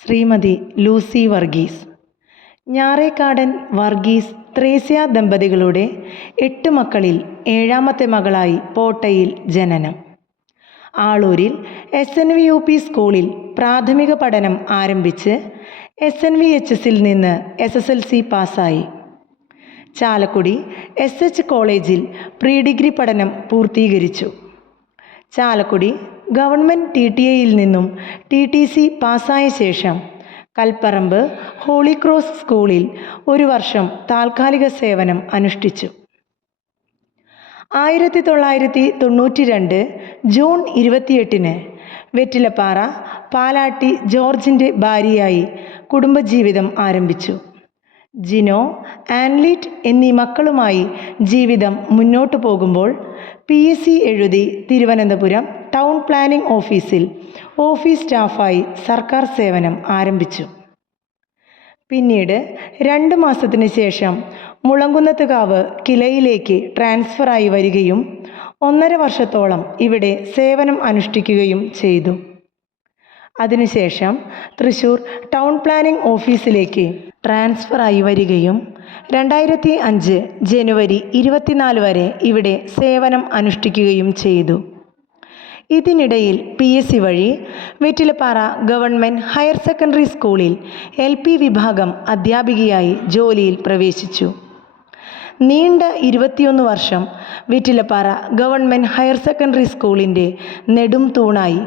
Shrimati Lucy Varghese. ഞാറേക്കാടൻ Varghese Thresia ദമ്പതികളുടെ 8 മക്കളിൽ 7ാമത്തെ മകളായി പോട്ടയിൽ ജനനം. ആളൂരിൽ SNVUP സ്കൂളിൽ പ്രാഥമിക പഠനം ആരംഭിച്ച് SNVHSൽ നിന്ന് SSLC പാസ്സായി. ചാലക്കുടി SH കോളേജിൽ പ്രീ ഡിഗ്രി പഠനം പൂർത്തീകരിച്ചു. ചാലക്കുടി ഗവൺമെൻറ് TTIയിൽ നിന്നും TTC പാസ്സായ ശേഷം കൽപ്പറമ്പ് ഹോളി ക്രോസ് സ്കൂളിൽ 1 വർഷം താൽക്കാലിക സേവനം അനുഷ്ഠിച്ചു. 1992 ജൂൺ 28 വെറ്റിലപ്പാറ പാലാട്ടി ജോർജിൻ്റെ ഭാര്യയായി കുടുംബജീവിതം ആരംഭിച്ചു. ജിനോ, ആൻലിറ്റ് എന്നീ മക്കളുമായി ജീവിതം മുന്നോട്ടു പോകുമ്പോൾ PSC എഴുതി തിരുവനന്തപുരം ടൗൺ പ്ലാനിംഗ് ഓഫീസിൽ ഓഫീസ് സ്റ്റാഫായി സർക്കാർ സേവനം ആരംഭിച്ചു. പിന്നീട് 2 മാസത്തിന് ശേഷം മുളങ്കുന്നത്തുകാവ് കിലയിലേക്ക് ട്രാൻസ്ഫറായി വരികയും 1.5 വർഷത്തോളം ഇവിടെ സേവനം അനുഷ്ഠിക്കുകയും ചെയ്തു. അതിനുശേഷം തൃശ്ശൂർ ടൗൺ പ്ലാനിംഗ് ഓഫീസിലേക്ക് ട്രാൻസ്ഫറായി വരികയും 2005 ജനുവരി 24 വരെ ഇവിടെ സേവനം അനുഷ്ഠിക്കുകയും ചെയ്തു. ഇതിനിടയിൽ PSC വഴി വെറ്റിലപ്പാറ ഗവൺമെൻറ് ഹയർ സെക്കൻഡറി സ്കൂളിൽ LP വിഭാഗം അധ്യാപികയായി ജോലിയിൽ പ്രവേശിച്ചു. നീണ്ട 21 വർഷം വെറ്റിലപ്പാറ ഗവൺമെൻറ് ഹയർ സെക്കൻഡറി സ്കൂളിൻ്റെ നെടും തൂണായി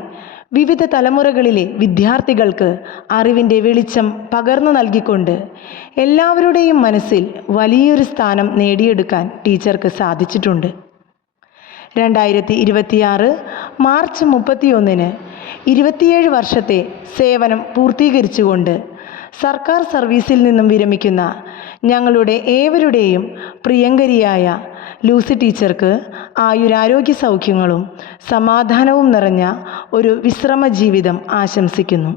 വിവിധ തലമുറകളിലെ വിദ്യാർത്ഥികൾക്ക് അറിവിൻ്റെ വെളിച്ചം പകർന്നു നൽകിക്കൊണ്ട് എല്ലാവരുടെയും മനസ്സിൽ വലിയൊരു സ്ഥാനം നേടിയെടുക്കാൻ ടീച്ചർക്ക് സാധിച്ചിട്ടുണ്ട്. 2026 മാർച്ച് 31 27 വർഷത്തെ സേവനം പൂർത്തീകരിച്ചുകൊണ്ട് സർക്കാർ സർവീസിൽ നിന്നും വിരമിക്കുന്ന ഞങ്ങളുടെ ഏവരുടെയും പ്രിയങ്കരിയായ ലൂസി ടീച്ചർക്ക് ആയുരാരോഗ്യ സൗഖ്യങ്ങളും സമാധാനവും നിറഞ്ഞ ഒരു വിശ്രമ ജീവിതം ആശംസിക്കുന്നു.